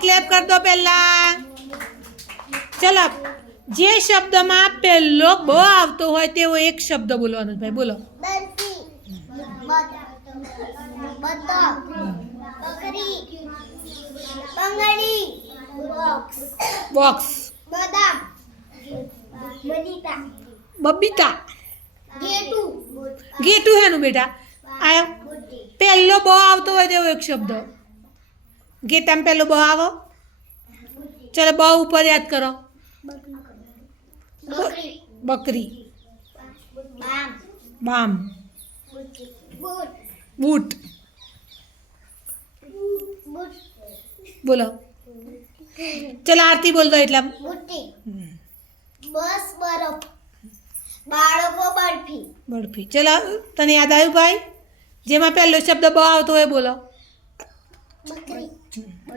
Clap કર દો પહેલા. ચલો જે શબ્દમાં પહેલો બ આવતો હોય તેવો એક શબ્દ બોલવાનો ભાઈ બોલો. બોક્સ. બબીતા. ગેટુ હેનું બેટા આ પહેલો બ આવતો હોય તેવો એક શબ્દ. ગેટામાં પહેલો બ આવો. ચલો બ ઉપર યાદ કરો. બકરી. બામ. બૂટ. બોલો. ચલો આરતી બોલ દો એટલા. બસ બરફ. બાળકો બરફી. બરફી. ચલો તને યાદ આવ્યું ભાઈ જેમાં પહેલો શબ્દ બ આવતો હોય બોલો. બકરી.